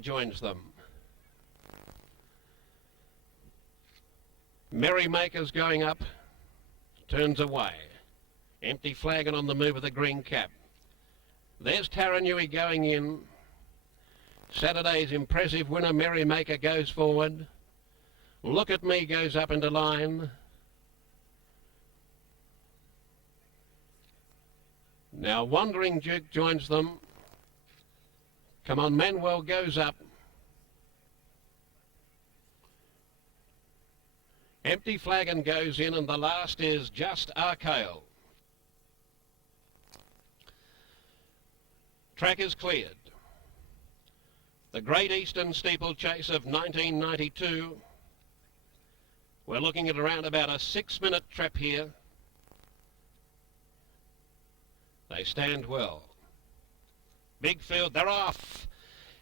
joins them. Merrymaker's going up, turns away. Empty Flagon on the move with a green cap. There's Taranui going in. Saturday's impressive winner, Merrymaker, goes forward. Look at Me goes up into line. Now Wandering Duke joins them. Come On Manuel goes up. Empty Flagon goes in, and the last is Just Arcale. Track is cleared. The Great Eastern Steeplechase of 1992. We're looking at around about a 6-minute trap here. They stand well. Big field, they're off.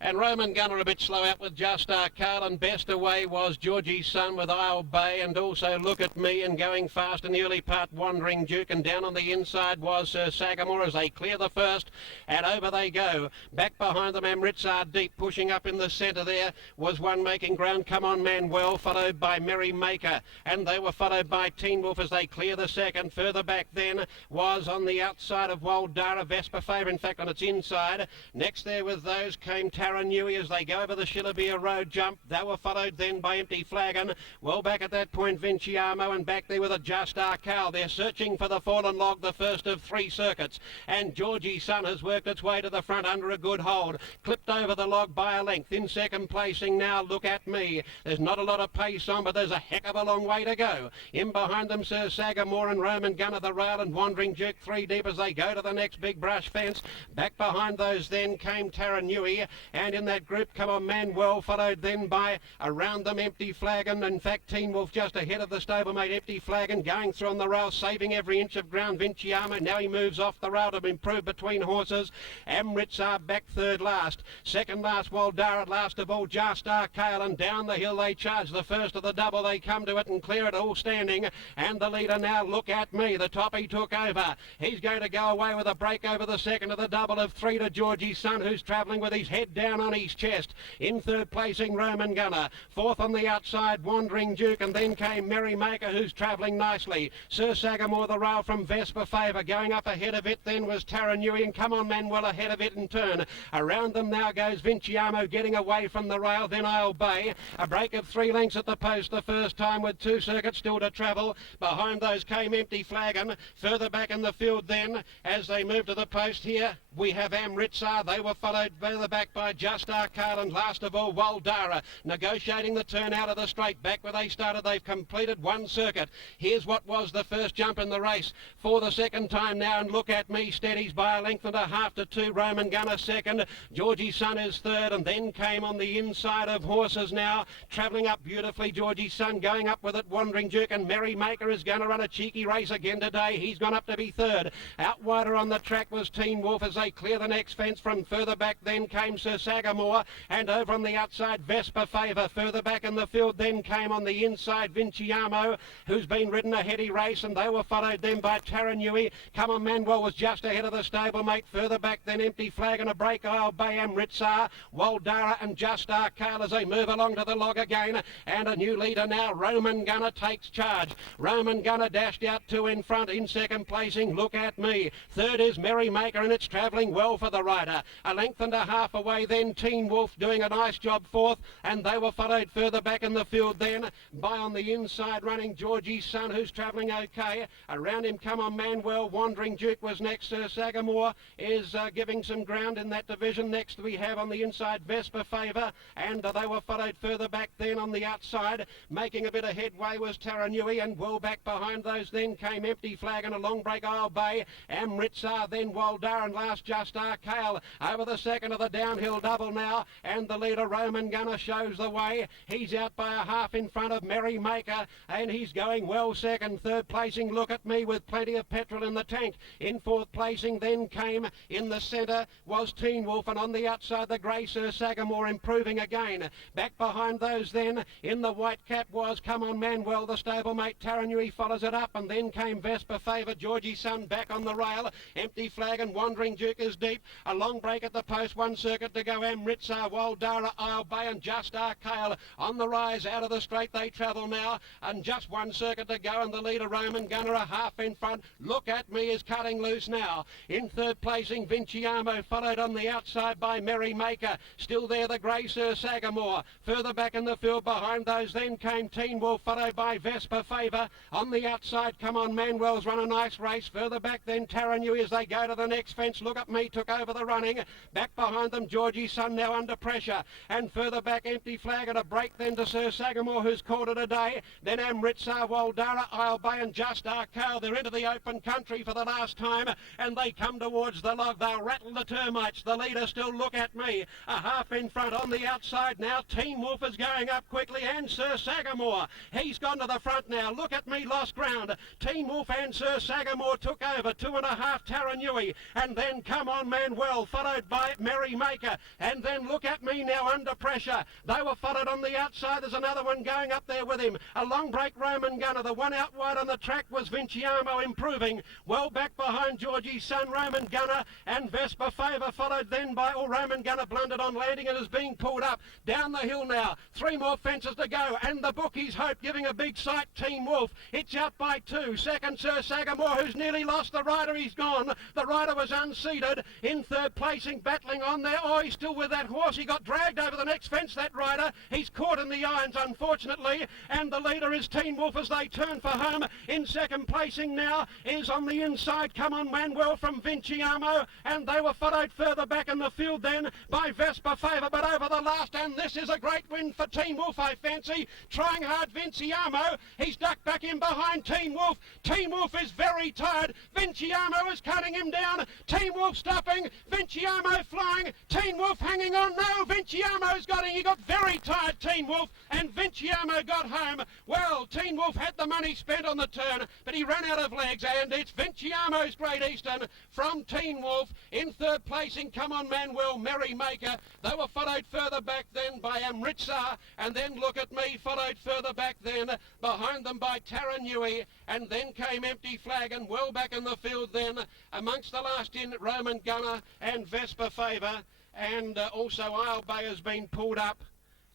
And Roman Gunner a bit slow out with Just Arcale, and best away was Georgie's Son with Isle Bay, and also Look at Me, and going fast in the early part Wandering Duke, and down on the inside was Sir Sagamore as they clear the first, and over they go. Back behind them Amritsar deep, pushing up in the centre there was one making ground, Come On Manuel, followed by Merrymaker, and they were followed by Teen Wolf as they clear the second. Further back then was on the outside of Waldara, Vespa Favour, in fact on its inside. Next there with those came Taranui as they go over the Shillabia Road jump. They were followed then by Empty Flagon. Well back at that point Vinchiamo, and back there with a Just Arcale. They're searching for the fallen log, the first of 3 circuits, and Georgie's Son has worked its way to the front under a good hold. Clipped over the log by a length. In second placing now Look at Me. There's not a lot of pace on, but there's a heck of a long way to go. In behind them Sir Sagamore and Roman Gunner the rail, and Wandering Duke 3 deep as they go to the next big brush fence. Back behind those then came Taranui, and in that group Come On Manuel, followed then by around them Empty Flagon. In fact Teen Wolf just ahead of the stablemate Empty Flagon, going through on the rail, saving every inch of ground. Vinchiamo, now he moves off the rail to improve between horses. Amritsar back third last. Second last Waldara, last of all Just Arcale, and down the hill they charge. The first of the double, they come to it and clear it all standing, and the leader now Look at Me. The top he took over. He's going to go away with a break over the second of the double of 3 to Georgie's Son, who's travelling with his head down on his chest. In third placing Roman Gunner. Fourth on the outside Wandering Duke, and then came Merrymaker, who's travelling nicely. Sir Sagamore the rail from Vespa Favour. Going up ahead of it then was Taranui, and Come On Manuel ahead of it in turn. Around them now goes Vinchiamo, getting away from the rail, then Isle Bay. A break of 3 lengths at the post the first time, with 2 circuits still to travel. Behind those came Empty Flagon. Further back in the field then, as they move to the post here, we have Amritsar. They were followed further back by Just Arcale, and last of all Waldara, negotiating the turn out of the straight. Back where they started, they've completed 1 circuit. Here's what was the first jump in the race for the second time now, and Look at Me steadies by a length and a half to 2. Roman Gunner second. Georgie's Son is third, and then came on the inside of horses now, travelling up beautifully. Georgie's Son going up with it, Wandering Duke, and Merrymaker is going to run a cheeky race again today. He's gone up to be third. Out wider on the track was Teen Wolf as they clear the next fence. From further back then came Sir Sagamore, and over on the outside Vespa Favour. Further back in the field then came on the inside Vinchiamo, who's been ridden a heady race, and they were followed then by Taranui. Come On Manuel was just ahead of the stablemate. Further back then Empty Flagon, a break Isle Bay, Amritsar, Waldara and Just Arcale as they move along to the log again, and a new leader now. Roman Gunner takes charge. Roman Gunner dashed out 2 in front. In second placing Look at Me. Third is Merrymaker, and it's travelling well for the rider. A length and a half away then Teen Wolf doing a nice job fourth, and they were followed further back in the field then by on the inside running Georgie's Son, who's travelling okay. Around him Come On Manuel. Wandering Duke was next. Sir Sagamore is giving some ground in that division. Next we have on the inside Vespa Favour, and they were followed further back then on the outside. Making a bit of headway was Taranui, and well back behind those then came Empty Flagon, a long break Isle Bay, Amritsar, then Waldara, and last Just Arcale. Over the second of the downhill double now, and the leader Roman Gunner shows the way. He's out by a half in front of Merrymaker, and he's going well second. Third placing Look at Me with plenty of petrol in the tank. In fourth placing then came in the centre was Teen Wolf, and on the outside the grey Sir Sagamore improving again. Back behind those then in the white cap was Come On Manuel, the stablemate. Taranui follows it up, and then came Vespa Favour. Georgie's Son back on the rail. Empty Flagon, Wandering Duke Duke is deep. A long break at the post, 1 circuit to go. Amritsar, Waldara, Isle Bay and Just Arcale on the rise out of the straight they travel now, and just 1 circuit to go, and the leader Roman Gunner a half in front. Look at Me is cutting loose now. In third placing Vinchiamo, followed on the outside by Merrymaker. Still there the grey Sir Sagamore. Further back in the field behind those then came Teen Wolf, followed by Vesper Favour. On the outside, Come On Manuel's run a nice race. Further back then Taranui as they go to the next fence. Look at Me took over the running. Back behind them Georgie's Son now under pressure. And further back Empty Flag at a break then to Sir Sagamore, who's called it a day. Then Amritsar, Waldara, Isle Bay and Just Arcale. They're into the open country for the last time, and they come towards the log. They'll rattle the termites. The leader still Look at Me. A half in front on the outside now. Teen Wolf is going up quickly, and Sir Sagamore. He's gone to the front now. Look at Me lost ground. Teen Wolf and Sir Sagamore took over. 2.5 Taranui, and then Come On Manuel, followed by Merrymaker, and then Look at Me now under pressure. They were followed on the outside. There's another one going up there with him. A long break Roman Gunner. The one out wide on the track was Vinchiamo improving. Well back behind Georgie's Son, Roman Gunner, and Vesper Favour, followed then by Roman Gunner blundered on landing and is being pulled up. Down the hill now. 3 more fences to go, and the bookies Hope giving a big sight. Teen Wolf. It's out by 2. Second Sir Sagamore, who's nearly lost the rider. He's gone. The rider was unseated. In third placing, battling on there. Oh, he's still with that horse. He got dragged over the next fence, that rider. He's caught in the irons, unfortunately, and the leader is Teen Wolf as they turn for home. In second placing now is on the inside Come On Manuel from Vinchiamo, and they were followed further back in the field then by Vesper Favour, but over the last, and this is a great win for Teen Wolf, I fancy. Trying hard Vinchiamo. He's ducked back in behind Teen Wolf. Teen Wolf is very tired. Vinchiamo is cutting him down. Teen Wolf stopping. Vinchiamo flying. Teen Wolf hanging on. No, Vinchiamo's got him. He got very tired, Teen Wolf, and Vinchiamo got home. Well, Teen Wolf had the money spent on the turn, but he ran out of legs, and it's Vinchiamo's Great Eastern from Teen Wolf. In third placing, Come On Manuel, Merrymaker. They were followed further back then by Amritsar, and then Look at Me, followed further back then behind them by Taranui, and then came Empty Flag, and well back in the field then amongst the last in Roman Gunner and Vesper Favour, and also Isle Bay has been pulled up,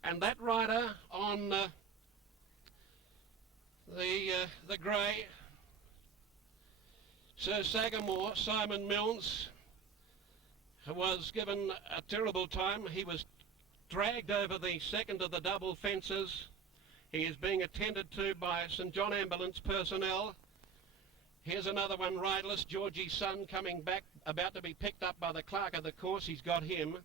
and that rider on the grey Sir Sagamore, Simon Milnes, was given a terrible time. He was dragged over the second of the double fences. He is being attended to by St John Ambulance personnel. Here's another one riderless, Georgie's Son, coming back, about to be picked up by the clerk of the course. He's got him.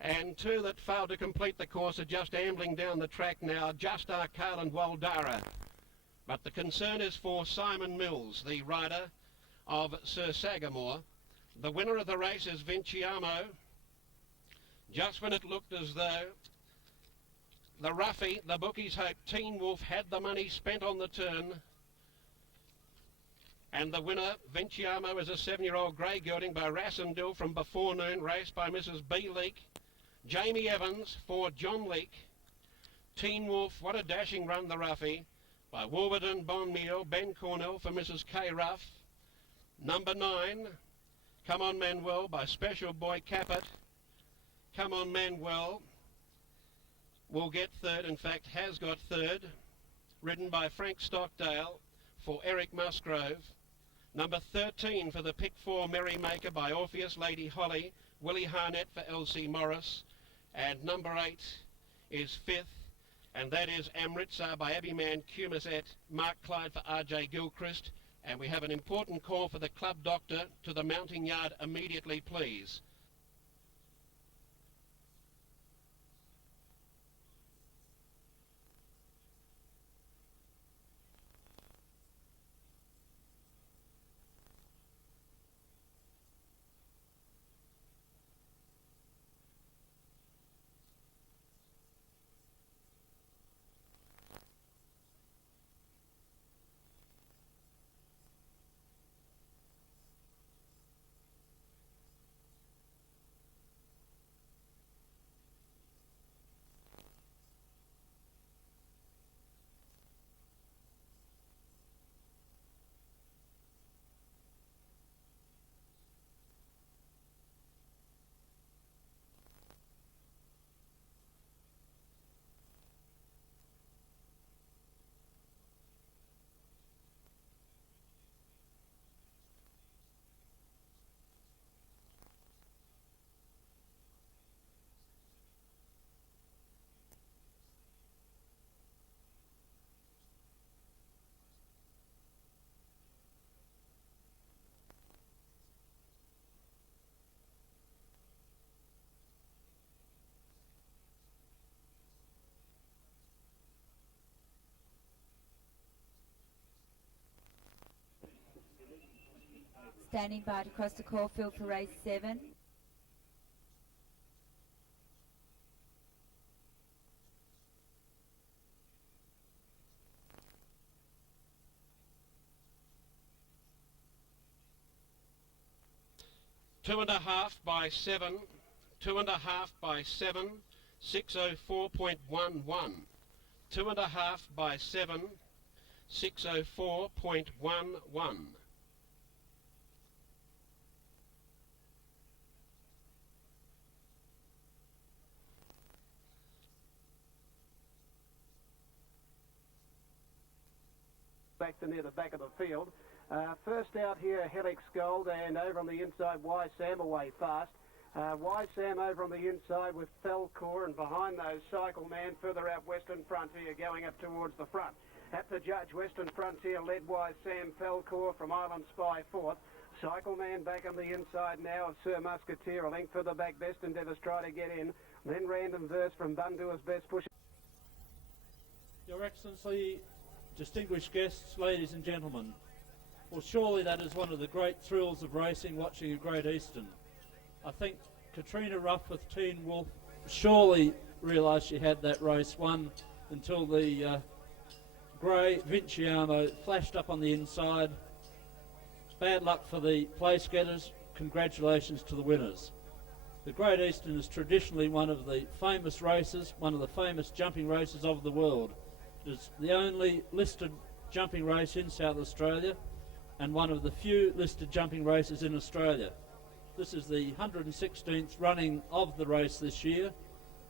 And 2 that failed to complete the course are just ambling down the track now, Just Arcale and Waldara. But the concern is for Simon Mills, the rider of Sir Sagamore. The winner of the race is Vinchiamo. Just when it looked as though the roughie, the bookies hoped Teen Wolf had the money spent on the turn, and the winner, Vinchiamo, is a 7-year-old grey gelding by Rassendil from Before Noon, raced by Mrs. B. Leake. Jamie Evans for John Leake. Teen Wolf, what a dashing run, the roughie, by Wolverton Bonmeal, Ben Cornell for Mrs. K. Ruff. Number 9, Come On Manuel by Special Boy Caput. Come On Manuel will get third, in fact has got third, ridden by Frank Stockdale for Eric Musgrove. Number 13 for the pick 4 Merrymaker by Orpheus, Lady Holly, Willie Harnett for L.C. Morris. And number 8 is 5th, and that is Amritsar by Abiman Cumiset, Mark Clyde for R.J. Gilchrist. And we have an important call for the club doctor to the mounting yard immediately, please. standing by to cross the Caulfield for race 7. Two and a half by 7, 2.5 by 7, 6:04.11. 2.5 by 7, 6:04.11. Back to near the back of the field. First out here, Helix Gold, and over on the inside, Y Sam away fast. Y Sam over on the inside with Falcor, and behind those, Cycle Man further out Western Frontier going up towards the front. At the judge, Western Frontier led Y Sam, Falcor from Island Spy fourth. Cycle Man back on the inside now of Sir Musketeer, a length further back, Best Endeavours try to get in. Then Random Verse from Bundoer's Best push. Your Excellency, distinguished guests, ladies and gentlemen, well, surely that is one of the great thrills of racing, watching a Great Eastern. I think Katrina Ruff with Teen Wolf surely realised she had that race won until the Great Vinchiamo flashed up on the inside. Bad luck for the place getters. Congratulations to the winners. The Great Eastern is traditionally one of the famous races, one of the famous jumping races of the world. It is the only listed jumping race in South Australia and one of the few listed jumping races in Australia. This is the 116th running of the race this year,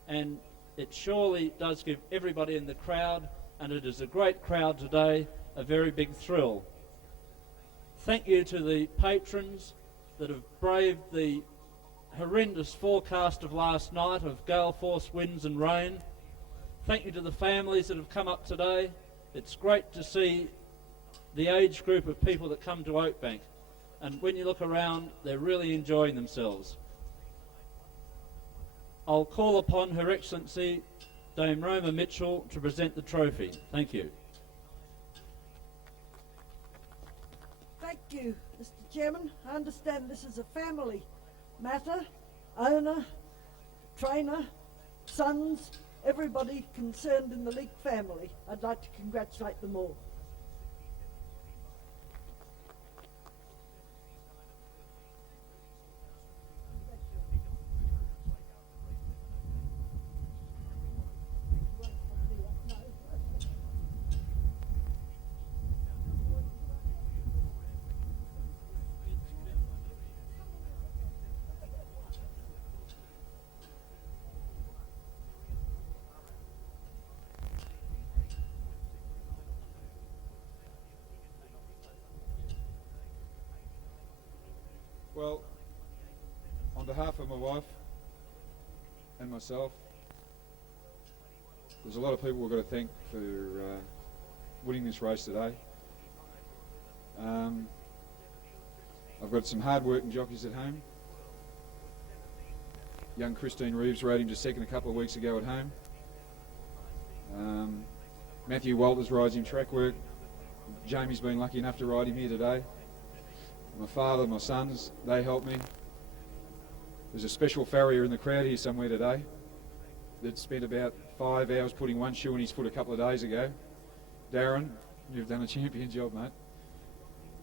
and it surely does give everybody in the crowd, and it is a great crowd today, a very big thrill. Thank you to the patrons that have braved the horrendous forecast of last night of gale force winds and rain. Thank you to the families that have come up today. It's great to see the age group of people that come to Oakbank, and when you look around, they're really enjoying themselves. I'll call upon Her Excellency Dame Roma Mitchell to present the trophy. Thank you. Thank you, Mr. Chairman. I understand this is a family matter. Owner, trainer, sons, everybody concerned in the league family. I'd like to congratulate them all. Well, on behalf of my wife and myself, there's a lot of people we've got to thank for winning this race today. I've got some hard-working jockeys at home. Young Christine Reeves rode him to second a couple of weeks ago at home. Matthew Walters rides him track work. Jamie's been lucky enough to ride him here today. My father, my sons, they helped me. There's a special farrier in the crowd here somewhere today that spent about 5 hours putting one shoe in his foot a couple of days ago. Darren, you've done a champion job, mate.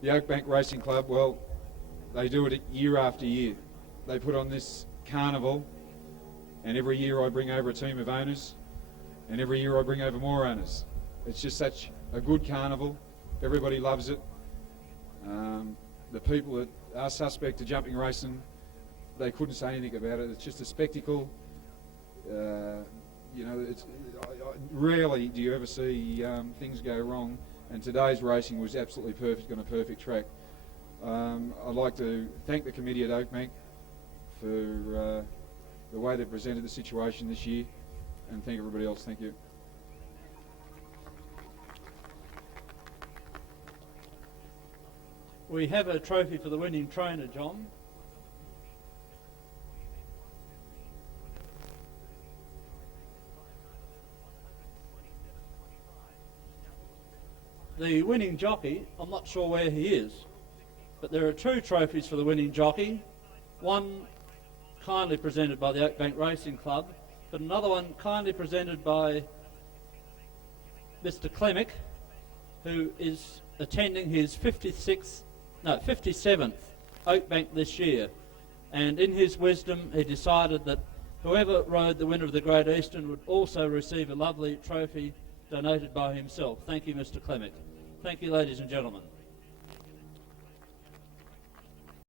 The Oakbank Racing Club, well, they do it year after year. They put on this carnival, and every year I bring over a team of owners, and every year I bring over more owners. It's just such a good carnival. Everybody loves it. The people that are suspect of jumping racing, they couldn't say anything about it. It's just a spectacle. You know, rarely do you ever see things go wrong, and today's racing was absolutely perfect on a perfect track. I'd like to thank the committee at Oakbank for the way they presented the situation this year, and thank everybody else. Thank you. We have a trophy for the winning trainer, John. The winning jockey, I'm not sure where he is, But there are two trophies for the winning jockey. One kindly presented by the Oakbank Racing Club, but another one kindly presented by Mr. Clemick, who is attending his 57th Oakbank this year. And in his wisdom, he decided that whoever rode the winner of the Great Eastern would also receive a lovely trophy donated by himself. Thank you, Mr. Clemick. Thank you, ladies and gentlemen.